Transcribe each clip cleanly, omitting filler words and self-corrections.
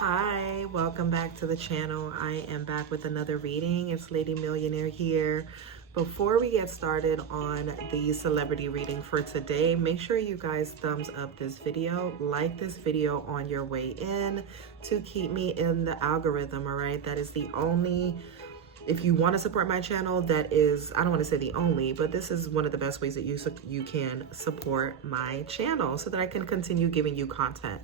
Hi, welcome back to the channel. I am back with another reading. It's Lady Millionaire here. Before we get started on the celebrity reading for today, make sure you guys thumbs up this video, like this video on your way in to keep me in the algorithm, all right? That is the only, if you want to support my channel, that is, I don't want to say the only, but this is one of the best ways that you can support my channel so that I can continue giving you content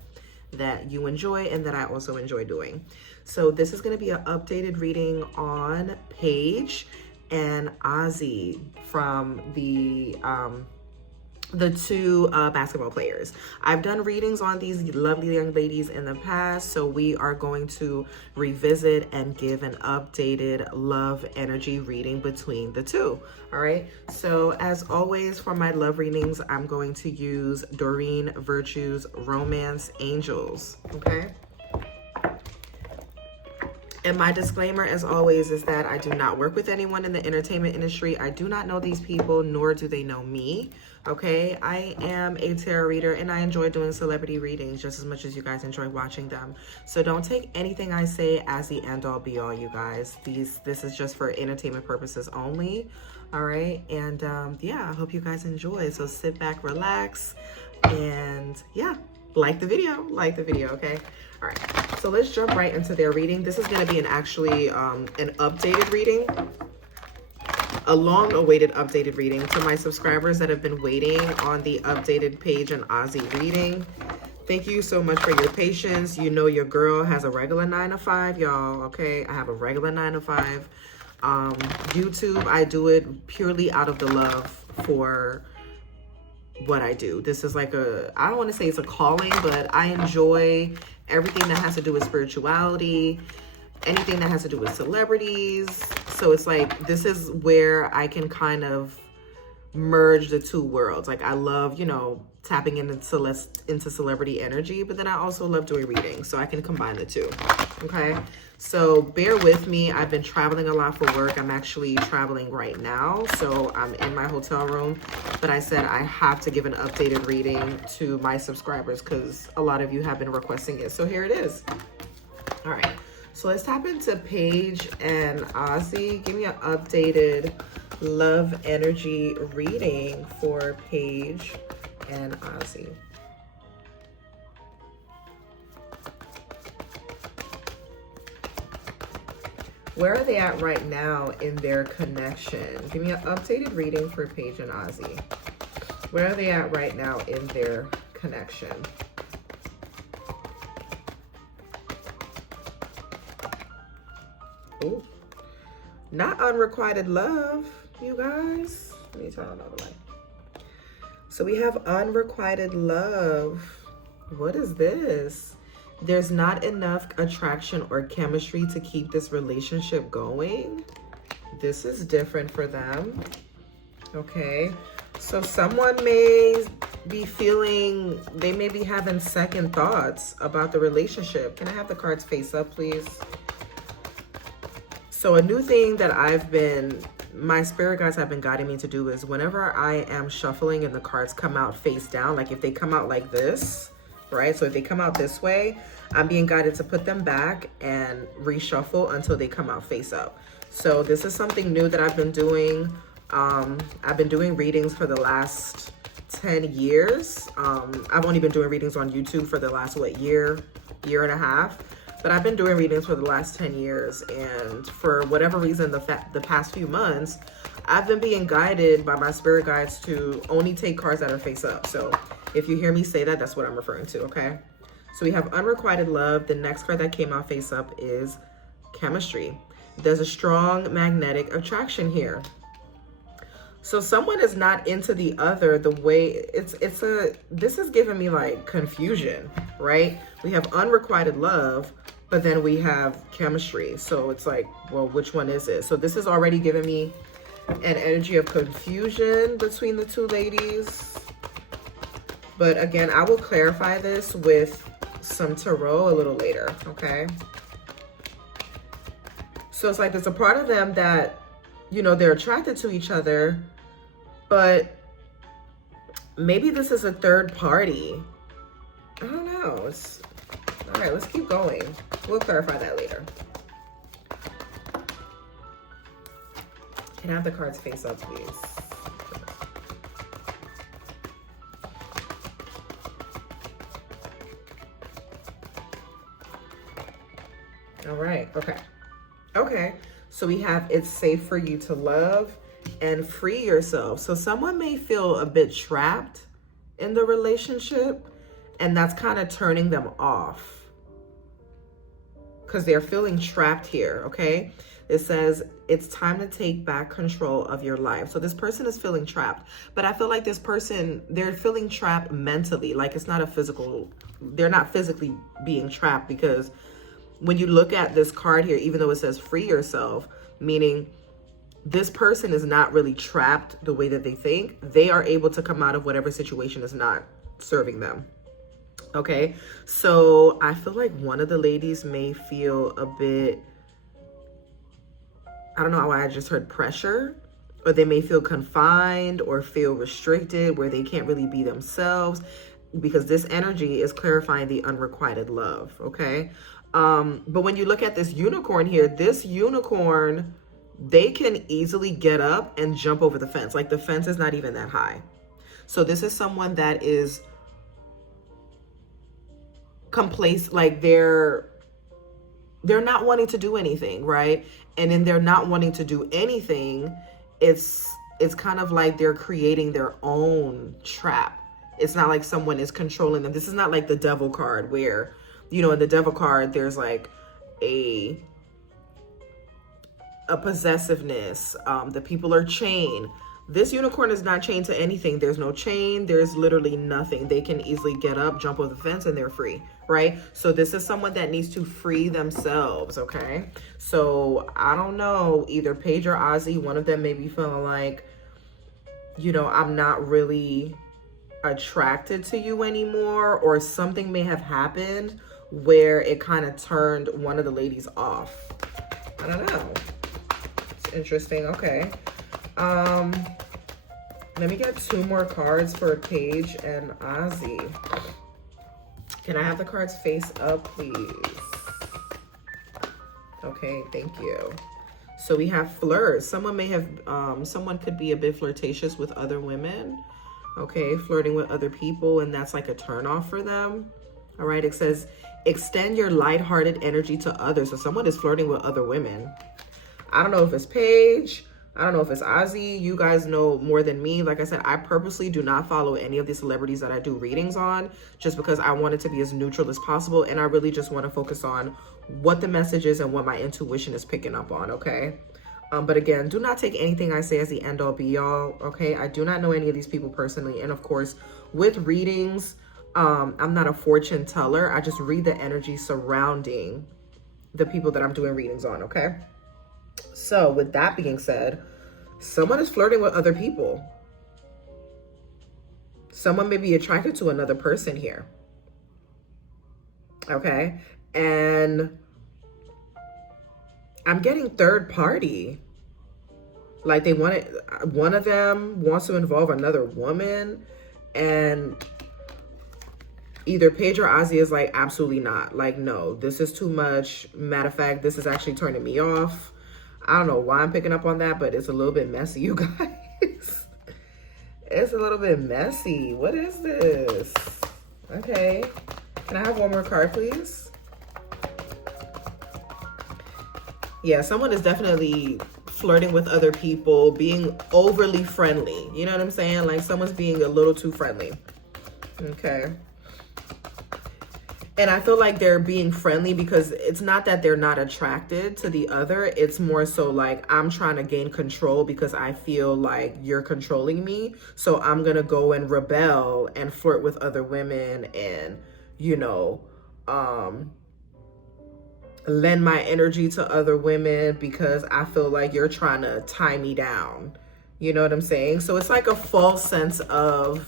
that you enjoy and that I also enjoy doing. So this is going to be an updated reading on Paige and AZZI from the two basketball players. I've done readings on these lovely young ladies in the past, so we are going to revisit and give an updated love energy reading between the two. All right, so as always for my love readings, I'm going to use Doreen Virtue's Romance Angels, okay? And my disclaimer, as always, is that I do not work with anyone in the entertainment industry. I do not know these people, nor do they know me, okay? I am a tarot reader, and I enjoy doing celebrity readings just as much as you guys enjoy watching them. So don't take anything I say as the end-all, be-all, you guys. This is just for entertainment purposes only, all right? And yeah, I hope you guys enjoy. So sit back, relax, and yeah, like the video, okay? All right, so let's jump right into their reading. This is going to be an updated reading, a long-awaited updated reading. To my subscribers that have been waiting on the updated Paige and AZZI reading, thank you so much for your patience. You know your girl has a regular 9 to 5, y'all, okay? I have a regular 9 to 5. YouTube, I do it purely out of the love for what I do. This is like I don't want to say it's a calling, but I enjoy everything that has to do with spirituality, anything that has to do with celebrities. So it's like, this is where I can kind of merge the two worlds. Like I love, you know, tapping into celebrity energy, but then I also love doing readings, so I can combine the two, okay? So bear with me. I've been traveling a lot for work. I'm actually traveling right now, so I'm in my hotel room, but I said I have to give an updated reading to my subscribers because a lot of you have been requesting it. So here it is. All right, so let's tap into Paige and AZZI. Give me an updated love energy reading for Paige and AZZI. Where are they at right now in their connection? Give me an updated reading for Paige and AZZI. Where are they at right now in their connection? Ooh. Not unrequited love, you guys. Let me turn another light. So we have unrequited love. What is this? There's not enough attraction or chemistry to keep this relationship going. This is different for them. Okay. So someone may be feeling, they may be having second thoughts about the relationship. Can I have the cards face up, please? So a new thing that my spirit guides have been guiding me to do is whenever I am shuffling and the cards come out face down, like if they come out like this, right? So if they come out this way, I'm being guided to put them back and reshuffle until they come out face up. So this is something new that I've been doing. I've been doing readings for the last 10 years. I've only been doing readings on YouTube for the last, year and a half. But I've been doing readings for the last 10 years, and for whatever reason, the past few months, I've been being guided by my spirit guides to only take cards that are face up. So if you hear me say that, that's what I'm referring to, okay? So we have unrequited love. The next card that came out face up is chemistry. There's a strong magnetic attraction here. So someone is not into the other the way this is giving me like confusion, right? We have unrequited love, but then we have chemistry. So it's like, well, which one is it? So this is already giving me an energy of confusion between the two ladies. But again, I will clarify this with some tarot a little later, okay? So it's like there's a part of them that, you know, they're attracted to each other, but maybe this is a third party. I don't know. All right, let's keep going. We'll clarify that later. Can I have the cards face up, please? All right, okay. Okay, so we have it's safe for you to love and free yourself. So someone may feel a bit trapped in the relationship, and that's kind of turning them off because they're feeling trapped here, okay? It says it's time to take back control of your life. So this person is feeling trapped, but I feel like this person, they're feeling trapped mentally. Like it's not a physical, they're not physically being trapped, because when you look at this card here, even though it says free yourself, meaning this person is not really trapped the way that they think. They are able to come out of whatever situation is not serving them. Okay, so I feel like one of the ladies may feel a bit, I don't know why I just heard pressure, or they may feel confined or feel restricted where they can't really be themselves, because this energy is clarifying the unrequited love, okay? But when you look at this unicorn here, this unicorn, they can easily get up and jump over the fence. Like the fence is not even that high. So this is someone that is complacent, like they're not wanting to do anything, right? And in their not wanting to do anything, it's kind of like they're creating their own trap. It's not like someone is controlling them. This is not like the devil card where, you know, in the devil card, there's like a possessiveness. The people are chained. This unicorn is not chained to anything. There's no chain. There's literally nothing. They can easily get up, jump over the fence, and they're free, right? So this is someone that needs to free themselves, okay? So I don't know, either Paige or AZZI, one of them may be feeling like, you know, I'm not really attracted to you anymore, or something may have happened where it kind of turned one of the ladies off. I don't know. It's interesting. Okay. Let me get 2 more cards for Paige and AZZI. Can I have the cards face up, please? Okay, thank you. So we have flirts. Someone may have, someone could be a bit flirtatious with other women. Okay, flirting with other people, and that's like a turnoff for them. All right, it says, extend your lighthearted energy to others. So someone is flirting with other women. I don't know if it's Paige. I don't know if it's AZZI. You guys know more than me. Like I said, I purposely do not follow any of the celebrities that I do readings on, just because I want it to be as neutral as possible. And I really just want to focus on what the message is and what my intuition is picking up on, okay? But again, do not take anything I say as the end all be all, okay? I do not know any of these people personally. And of course, with readings, I'm not a fortune teller. I just read the energy surrounding the people that I'm doing readings on, okay? So with that being said, someone is flirting with other people. Someone may be attracted to another person here. Okay. And I'm getting third party. Like one of them wants to involve another woman, and either Paige or AZZI is like, absolutely not. Like, no, this is too much. Matter of fact, this is actually turning me off. I don't know why I'm picking up on that, but it's a little bit messy, you guys. It's a little bit messy. What is this? Okay. Can I have one more card, please? Yeah, someone is definitely flirting with other people, being overly friendly. You know what I'm saying? Like someone's being a little too friendly. Okay. And I feel like they're being friendly because it's not that they're not attracted to the other. It's more so like, I'm trying to gain control because I feel like you're controlling me. So I'm going to go and rebel and flirt with other women and, you know, lend my energy to other women because I feel like you're trying to tie me down. You know what I'm saying? So it's like a false sense of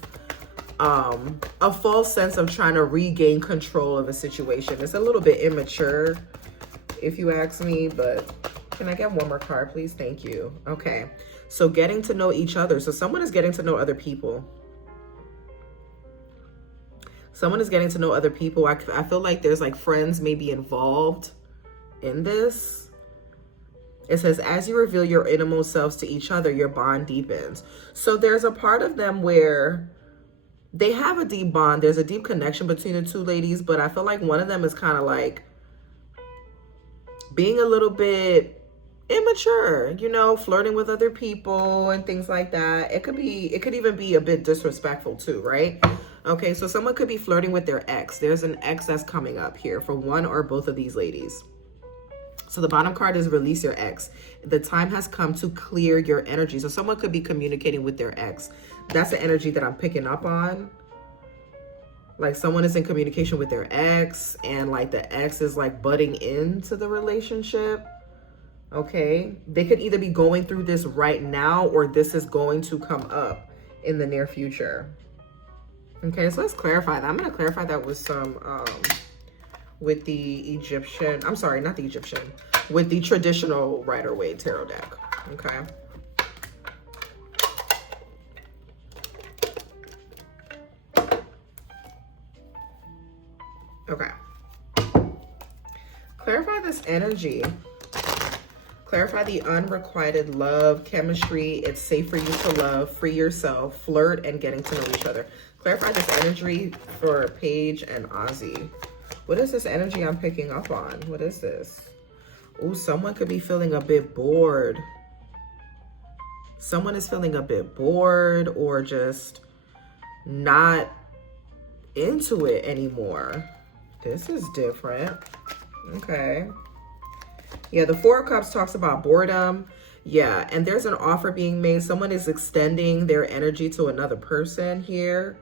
trying to regain control of a situation. It's a little bit immature, if you ask me, but can I get one more card, please? Thank you. Okay, so getting to know each other. So someone is getting to know other people. Someone is getting to know other people. I feel like there's like friends maybe involved in this. It says, as you reveal your innermost selves to each other, your bond deepens. So there's a part of them where they have a deep bond. There's a deep connection between the two ladies, but I feel like one of them is kind of like being a little bit immature, you know, flirting with other people and things like that. It could even be a bit disrespectful too, right? Okay, so someone could be flirting with their ex. There's an ex that's coming up here for one or both of these ladies. So the bottom card is release your ex. The time has come to clear your energy. So someone could be communicating with their ex. That's the energy that I'm picking up on. Like someone is in communication with their ex and like the ex is like butting into the relationship. Okay. They could either be going through this right now or this is going to come up in the near future. Okay. So let's clarify that. I'm going to clarify that with some, with the Egyptian, I'm sorry, not the Egyptian, with the traditional Rider-Waite tarot deck. Okay. Okay. Clarify this energy. Clarify the unrequited love, chemistry. It's safe for you to love, free yourself, flirt, and getting to know each other. Clarify this energy for Paige and AZZI. What is this energy I'm picking up on? What is this? Oh, someone could be feeling a bit bored. Someone is feeling a bit bored or just not into it anymore. This is different. Okay. Yeah, the Four of Cups talks about boredom. Yeah, and there's an offer being made. Someone is extending their energy to another person here.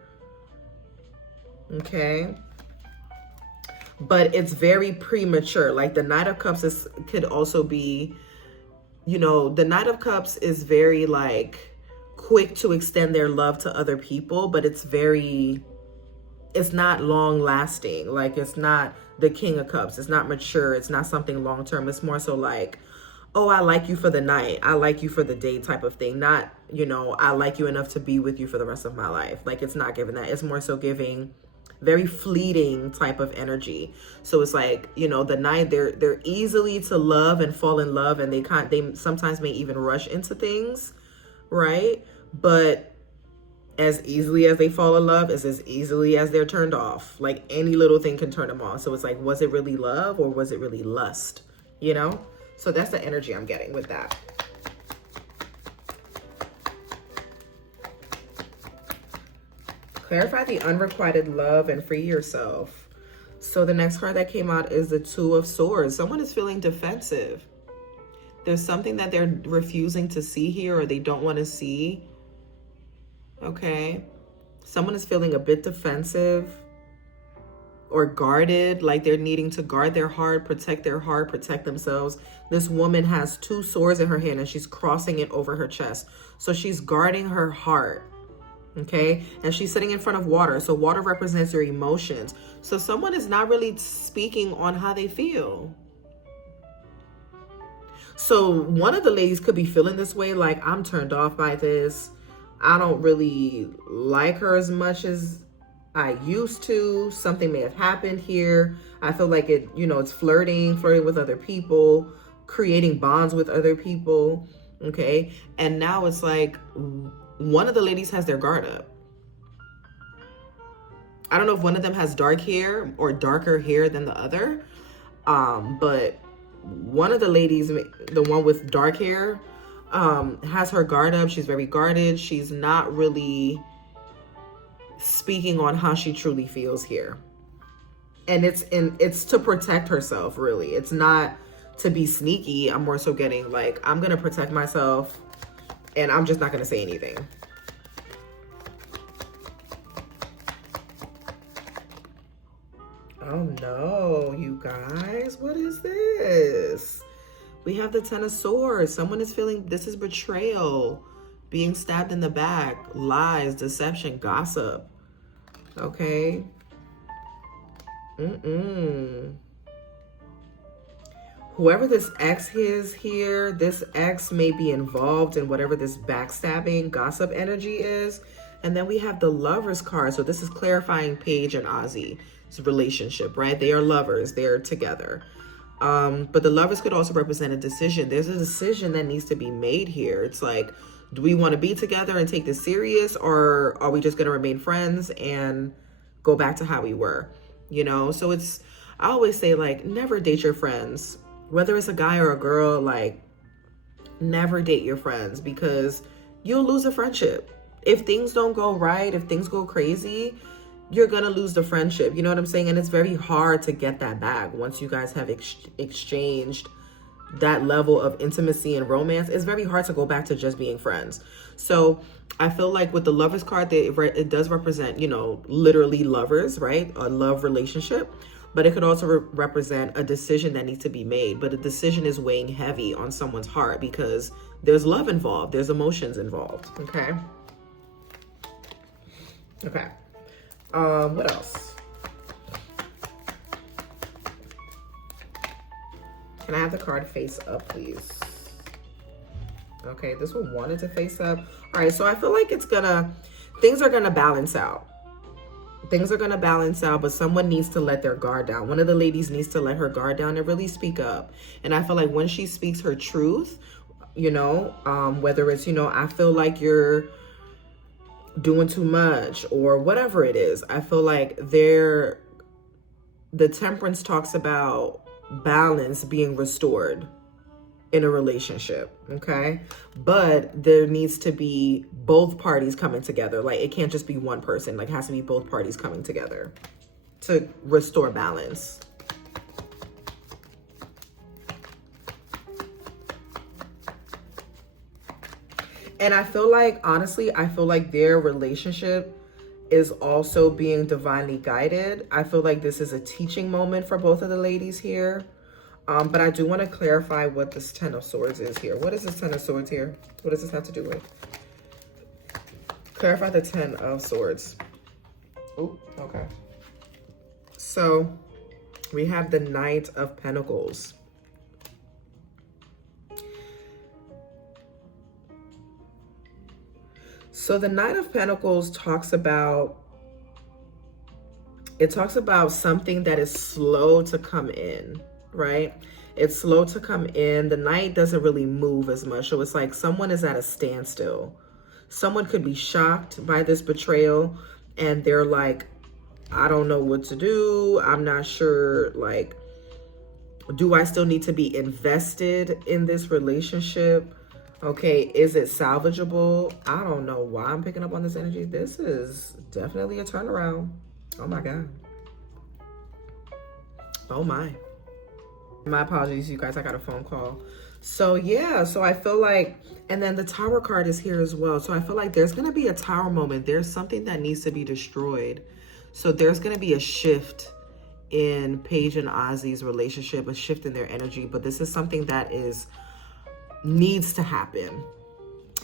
Okay. But it's very premature. Like the Knight of Cups could also be, you know, the Knight of Cups is very like quick to extend their love to other people, but it's not long lasting. Like it's not the King of Cups. It's not mature. It's not something long term. It's more so like, oh, I like you for the night. I like you for the day type of thing. Not, you know, I like you enough to be with you for the rest of my life. Like it's not giving that. It's more so giving very fleeting type of energy. So it's like, you know, the Knight, they're easily to love and fall in love, and they sometimes may even rush into things, right? But as easily as they fall in love is as easily as they're turned off. Like any little thing can turn them off. So it's like, was it really love or was it really lust? You know? So that's the energy I'm getting with that. Clarify the unrequited love and free yourself. So the next card that came out is the Two of Swords. Someone is feeling defensive. There's something that they're refusing to see here or they don't want to see. Okay. Someone is feeling a bit defensive or guarded, like they're needing to guard their heart, protect themselves. This woman has two swords in her hand and she's crossing it over her chest. So she's guarding her heart. Okay. And she's sitting in front of water. So water represents your emotions. So someone is not really speaking on how they feel. So one of the ladies could be feeling this way, like, I'm turned off by this. I don't really like her as much as I used to. Something may have happened here. I feel like it, you know, it's flirting with other people, creating bonds with other people. Okay. And now it's like one of the ladies has their guard up. I don't know if one of them has dark hair or darker hair than the other. But one of the ladies, the one with dark hair, has her guard up. She's very guarded. She's not really speaking on how she truly feels here. And it's to protect herself, really. It's not to be sneaky. I'm more so getting like, I'm going to protect myself and I'm just not going to say anything. Oh no, you guys, what is this? We have the Ten of Swords. Someone is feeling, this is betrayal, being stabbed in the back, lies, deception, gossip. Okay. Whoever this ex is here, this ex may be involved in whatever this backstabbing, gossip energy is. And then we have the Lovers card. So this is clarifying Paige and AZZI's relationship, right? They are lovers. They're together. But the Lovers could also represent a decision. There's a decision that needs to be made here. It's like, do we want to be together and take this serious, or are we just going to remain friends and go back to how we were? You know, so I always say, like, never date your friends, whether it's a guy or a girl. Like, never date your friends, because you'll lose a friendship. If things don't go right, if things go crazy, you're gonna lose the friendship. You know what I'm saying? And it's very hard to get that back once you guys have exchanged that level of intimacy and romance. It's very hard to go back to just being friends. So I feel like with the Lovers card, it does represent, you know, literally lovers, right? A love relationship. But it could also represent a decision that needs to be made. But a decision is weighing heavy on someone's heart because there's love involved. There's emotions involved. Okay. Okay. What else? Can I have the card face up, please? Okay, this one wanted to face up. All right, so I feel like things are gonna balance out. Things are gonna balance out, but someone needs to let their guard down. One of the ladies needs to let her guard down and really speak up. And I feel like when she speaks her truth, you know, whether it's, you know, I feel like you're doing too much or whatever it is, I feel like the Temperance talks about balance being restored in a relationship, okay? But there needs to be both parties coming together. Like, it can't just be one person. Like, it has to be both parties coming together to restore balance. And I feel like, honestly, I feel like their relationship is also being divinely guided. I feel like this is a teaching moment for both of the ladies here. But I do want to clarify what this Ten of Swords is here. What is this Ten of Swords here? What does this have to do with? Clarify the Ten of Swords. Oh, okay. So we have the Knight of Pentacles. So the Knight of Pentacles talks about something that is slow to come in, right? It's slow to come in. The Knight doesn't really move as much. So it's like someone is at a standstill. Someone could be shocked by this betrayal and they're like, I don't know what to do. I'm not sure, like, do I still need to be invested in this relationship? Okay, is it salvageable? I don't know why I'm picking up on this energy. This is definitely a turnaround. Oh my God. Oh my. My apologies, you guys, I got a phone call. So yeah, so I feel like, and then the Tower card is here as well. So I feel like there's going to be a Tower moment. There's something that needs to be destroyed. So there's going to be a shift in Paige and AZZI's relationship, a shift in their energy. But this is something that needs to happen,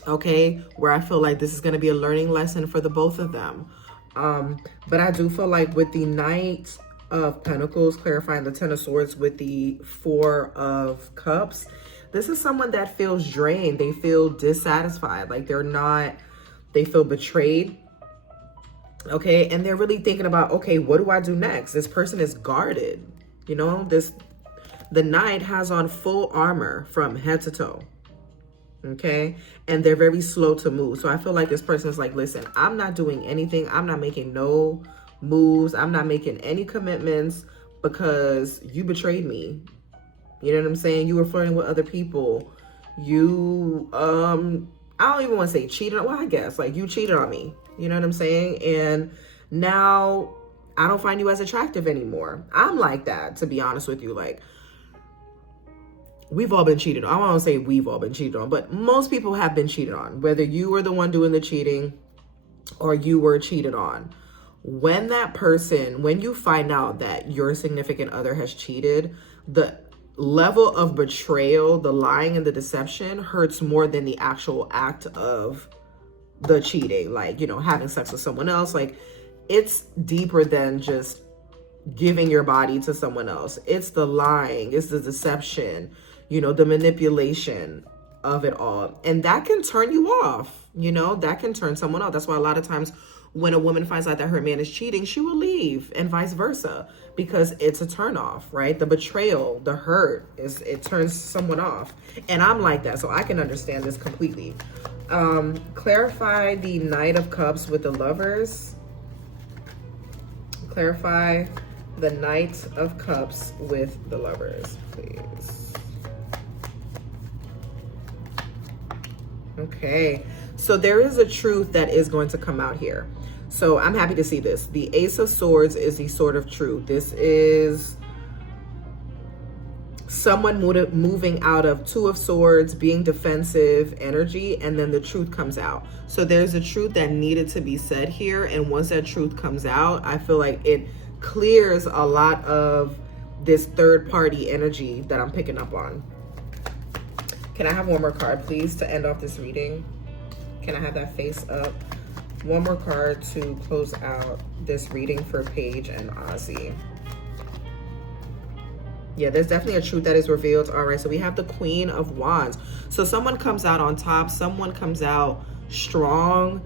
okay? Where I feel like this is going to be a learning lesson for the both of them. But I do feel like with the Knight of Pentacles clarifying the Ten of Swords with the Four of Cups, this is someone that feels drained. They feel dissatisfied, like they feel betrayed, okay? And they're really thinking about, okay, what do I do next? This person is guarded, you know? The Knight has on full armor from head to toe, okay? And they're very slow to move. So I feel like this person's like, listen, I'm not doing anything. I'm not making no moves. I'm not making any commitments because you betrayed me. You know what I'm saying? You were flirting with other people. You, I don't even want to say cheated. Well, I guess, like, you cheated on me. You know what I'm saying? And now I don't find you as attractive anymore. I'm like that, to be honest with you. Like, we've all been cheated on. I don't want to say we've all been cheated on, but most people have been cheated on, whether you were the one doing the cheating or you were cheated on. When you find out that your significant other has cheated, the level of betrayal, the lying and the deception hurts more than the actual act of the cheating. Like, you know, having sex with someone else. Like, it's deeper than just giving your body to someone else. It's the lying, it's the deception, you know, the manipulation. of it all. And that can turn you off, you know, that can turn someone off. That's why a lot of times when a woman finds out that her man is cheating, she will leave, and vice versa, because it's a turn off, right? The betrayal, the hurt, it turns someone off. And I'm like that, so I can understand this completely. Clarify the Knight of Cups with the Lovers. Clarify the Knight of Cups with the Lovers, please. Okay, so there is a truth that is going to come out here. So I'm happy to see this. The Ace of Swords is the sword of truth. This is someone moving out of Two of Swords, being defensive energy, and then the truth comes out. So there's a truth that needed to be said here, and once that truth comes out, I feel like it clears a lot of this third party energy that I'm picking up on. Can I have one more card, please, to end off this reading? Can I have that face up? One more card to close out this reading for Paige and AZZI. Yeah, there's definitely a truth that is revealed. All right, so we have the Queen of Wands. So someone comes out on top. Someone comes out strong.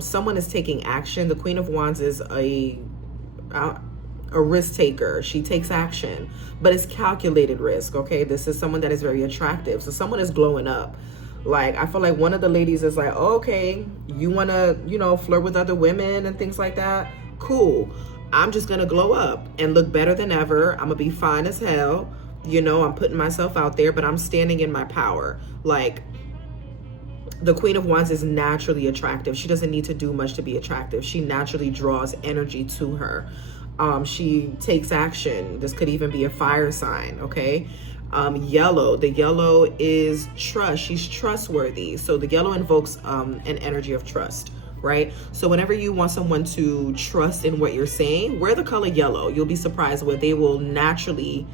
Someone is taking action. The Queen of Wands is a risk taker. She takes action, but it's calculated risk, okay? This is someone that is very attractive. So someone is glowing up. Like, I feel like one of the ladies is like, oh, okay, you want to, you know, flirt with other women and things like that? Cool. I'm just going to glow up and look better than ever. I'm going to be fine as hell. You know, I'm putting myself out there, but I'm standing in my power. Like, the Queen of Wands is naturally attractive. She doesn't need to do much to be attractive. She naturally draws energy to her. She takes action. This could even be a fire sign, okay? Yellow, the yellow is trust. She's trustworthy. So the yellow invokes an energy of trust, right? So whenever you want someone to trust in what you're saying, wear the color yellow. You'll be surprised where they will naturally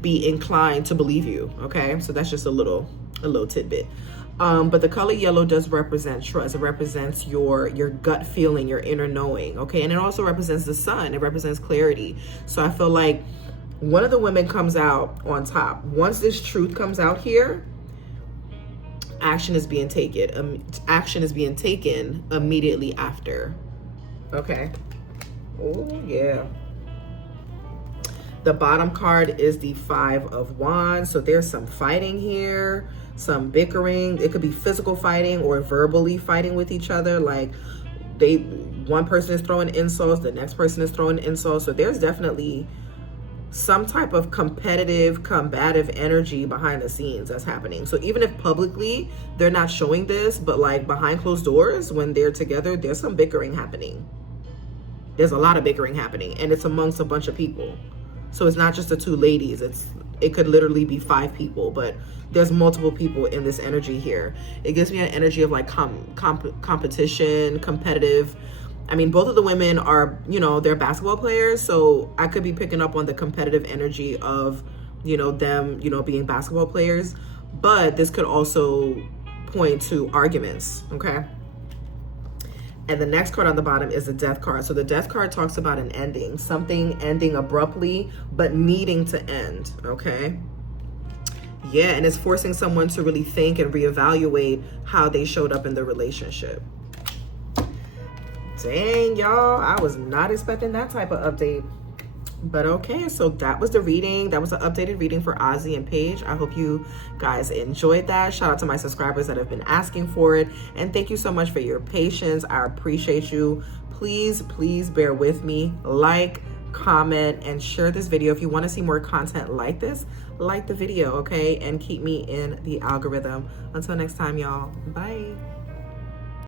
be inclined to believe you, okay? So that's just a little tidbit. But the color yellow does represent trust. It represents your gut feeling, your inner knowing, okay? And it also represents the sun. It represents clarity. So I feel like one of the women comes out on top. Once this truth comes out here, action is being taken. Action is being taken immediately after. Okay. Oh, yeah. The bottom card is the Five of Wands. So there's some fighting here, some bickering. It could be physical fighting or verbally fighting with each other. Like one person is throwing insults, the next person is throwing insults. So there's definitely some type of competitive, combative energy behind the scenes that's happening. So even if publicly they're not showing this, but like behind closed doors, when they're together, there's some bickering happening. There's a lot of bickering happening, and it's amongst a bunch of people. So it's not just the two ladies. It could literally be 5 people, but there's multiple people in this energy here. It gives me an energy of like competition, competitive. I mean, both of the women are, you know, they're basketball players. So I could be picking up on the competitive energy of, you know, them, you know, being basketball players. But this could also point to arguments, okay? And the next card on the bottom is the Death card. So the Death card talks about an ending, something ending abruptly, but needing to end, okay? Yeah, and it's forcing someone to really think and reevaluate how they showed up in the relationship. Dang, y'all, I was not expecting that type of update. But okay, so that was the reading. That was an updated reading for AZZI and Paige. I hope you guys enjoyed that. Shout out to my subscribers that have been asking for it. And thank you so much for your patience. I appreciate you. Please bear with me. Like, comment, and share this video. If you want to see more content like this, like the video, okay? And keep me in the algorithm. Until next time, y'all. Bye.